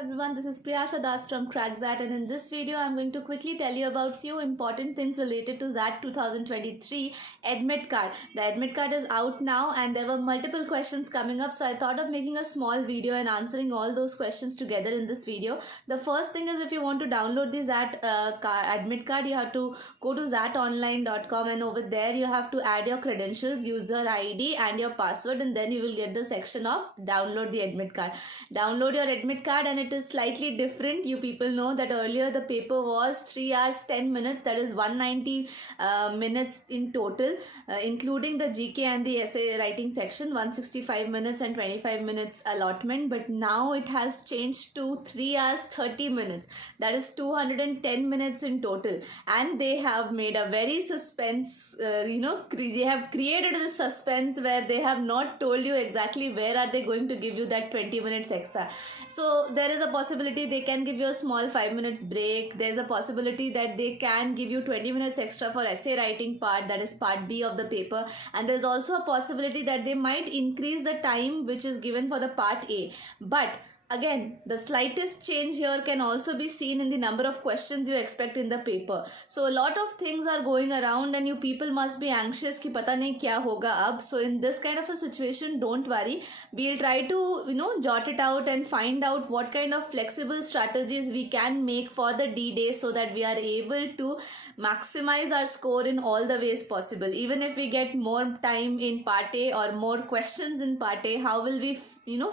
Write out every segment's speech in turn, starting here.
Everyone, this is Priyasha Das from CrackZat, and in this video I'm going to quickly tell you about few important things related to ZAT 2023 admit card. The admit card is out now and there were multiple questions coming up, so I thought of making a small video and answering all those questions together in this video. The first thing is, if you want to download the ZAT admit card, you have to go to zatonline.com, and over there you have to add your credentials, user ID and your password, and then you will get the section of download the admit card. Download your admit card, and it is slightly different. You people know that earlier the paper was 3 hours 10 minutes, that is 190 minutes in total, including the GK and the essay writing section, 165 minutes and 25 minutes allotment. But now it has changed to 3 hours 30 minutes, that is 210 minutes in total. And they have made a very suspense, they have created the suspense where they have not told you exactly where are they going to give you that 20 minutes extra. So there is a possibility they can give you a small 5 minutes break. There's a possibility that they can give you 20 minutes extra for essay writing part, that is part B of the paper. And there's also a possibility that they might increase the time which is given for the part A. But again, the slightest change here can also be seen in the number of questions you expect in the paper. So a lot of things are going around and you people must be anxious कि पता नहीं क्या होगा अब. So in this kind of a situation, don't worry. We'll try to jot it out and find out what kind of flexible strategies we can make for the D-Day so that we are able to maximize our score in all the ways possible. Even if we get more time in part A or more questions in part A, how will we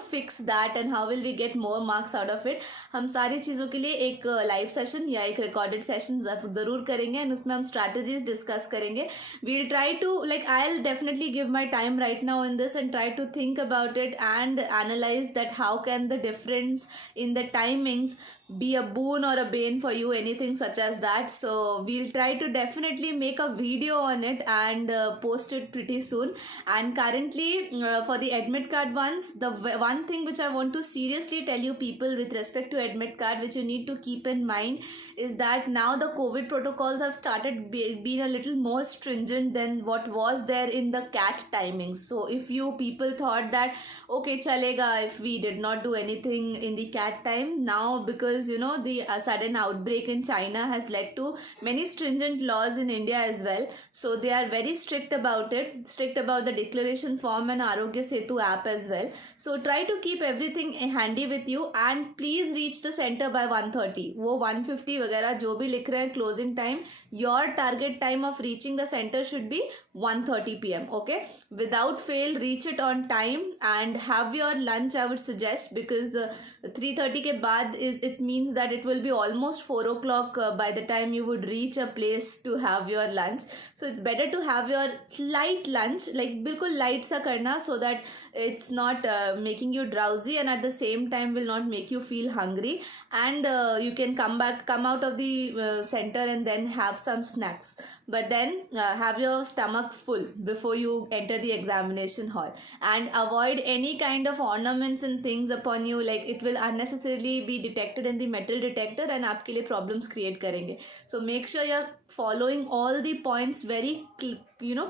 fix that and how will we get more marks out of it? हम सारी चीज़ों के लिए एक live session या एक recorded session ज़रूर करेंगे एंड उसमें हम स्ट्रैटेजीज डिस्कस करेंगे. We'll try to, I'll definitely give my time right now in this and try to think about it and analyze that how can the difference in the timings be a boon or a bane for you, anything such as that. So we'll try to definitely make a video on it and post it pretty soon. And currently for the admit card ones, the one thing which I want to seriously tell you people with respect to admit card, which you need to keep in mind, is that now the COVID protocols have started being a little more stringent than what was there in the CAT timings. So if you people thought that okay chalega if we did not do anything in the CAT time, now because the sudden outbreak in China has led to many stringent laws in India as well. So they are very strict about it, strict about the declaration form and Arogya Setu app as well. So try to keep everything handy with you and please reach the center by 1:30. वो 1:50 वगैरह जो भी लिख रहे हैं closing time, your target time of reaching the center should be 1:30 p.m. Okay, without fail reach it on time and have your lunch, I would suggest, because 3:30 के बाद it means that it will be almost 4 o'clock by the time you would reach a place to have your lunch. So it's better to have your slight lunch, बिल्कुल light सा करना, so that it's not making you drowsy and at the same time will not make you feel hungry, and you can come out of the center and then have some snacks, but then have your stomach full before you enter the examination hall, and avoid any kind of ornaments and things upon you, it will unnecessarily be detected in the metal detector and आपके लिए problems create करेंगे. So make sure you're following all the points very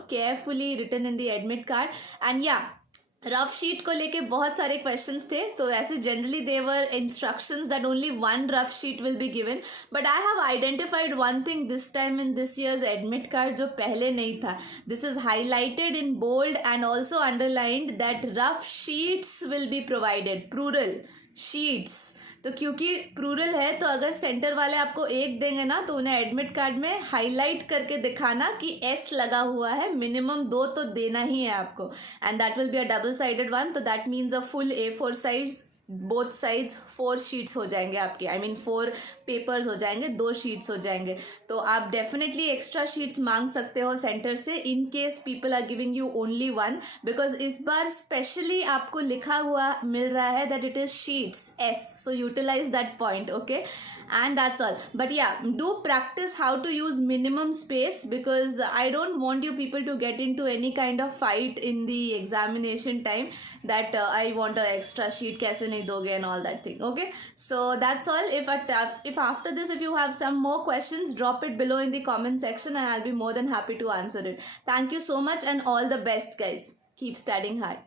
carefully written in the admit card. And yeah, rough sheet को लेके बहुत सारे questions थे, तो ऐसे generally there are instructions that only one rough sheet will be given, but I have identified one thing this time in this year's admit card जो पहले नहीं था. This is highlighted in bold and also underlined that rough sheets will be provided, plural sheets. तो क्योंकि plural है तो अगर centre वाले आपको एक देंगे ना, तो उन्हें एडमिट कार्ड में हाईलाइट करके दिखाना कि एस लगा हुआ है, मिनिमम 2 तो देना ही है आपको, and that will be a double sided one. तो that means a full A4 size, both sides 4 sheets हो जाएंगे आपके, 4 पेपर्स हो जाएंगे, 2 शीट्स हो जाएंगे. तो आप डेफिनेटली एक्स्ट्रा शीट्स मांग सकते हो सेंटर से in case people are giving you only one, because इस बार स्पेशली आपको लिखा हुआ मिल रहा है that it is sheets S, so utilize that point. Okay, and that's all. But yeah, do practice how to use minimum space, because I don't want you people to get into any kind of fight in the examination time that I want an extra sheet, kaise nahi doge and all that thing. Okay, so that's all. If after this if you have some more questions, drop it below in the comment section and I'll be more than happy to answer it. Thank you so much and all the best guys. Keep studying hard.